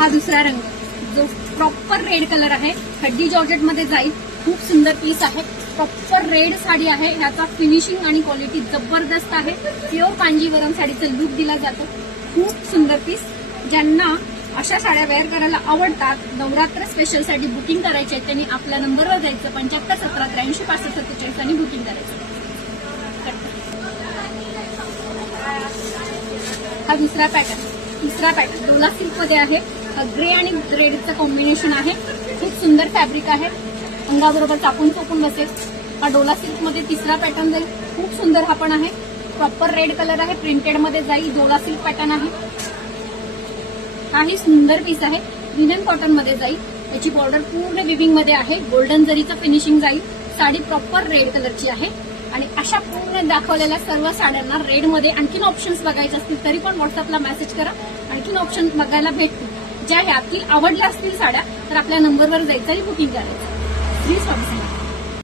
हा दुसरा रंग जो प्रॉपर रेड कलर आहे, खड्डी जॉर्जेट मध्ये जाईल. खूप सुंदर पीस आहे. प्रॉपर रेड साडी आहे. ह्याचा फिनिशिंग आणि क्वालिटी जबरदस्त आहे. प्युअर कांजीवरम साडीचा लुक दिला जातो. खूप सुंदर पीस. ज्यांना अशा साड्या वेअर करायला आवडतात, नवरात्र स्पेशल साठी बुकिंग करायची आहे, त्यांनी आपल्या नंबरवर जायचं 7517836547 आणि बुकिंग करायचं. हा दुसरा पॅटर्न. तिसरा पॅटर्न डोला सिल्क मध्ये आहे. ग्रे आणि रेडचं कॉम्बिनेशन आहे. खूप सुंदर फॅब्रिक आहे. अंगाबरोबर चापून चोपून बसेल. हा डोला सिल्क मध्ये तिसरा पॅटर्न जाईल. खूप सुंदर हा पण आहे. प्रॉपर रेड कलर आहे. प्रिंटेड मध्ये जाईल. डोला सिल्क पॅटर्न आहे. काही सुंदर पीस आहे. लिनन कॉटन मध्ये जाईल. याची बॉर्डर पूर्ण विविंग मध्ये आहे. गोल्डन जरीचं फिनिशिंग जाईल. साडी प्रॉपर रेड कलरची आहे. आणि अशा पूर्ण दाखवलेल्या सर्व साड्यांना रेड मध्ये आणखीन ऑप्शन्स बघायचे असतील तरी पण व्हॉट्सअपला मेसेज करा. आणखीन ऑप्शन बघायला भेटतील. ज्या ह्यातील आवडल्या असतील साड्या तर आपल्या नंबरवर जायचं आणि बुकिंग करायचं. प्लीज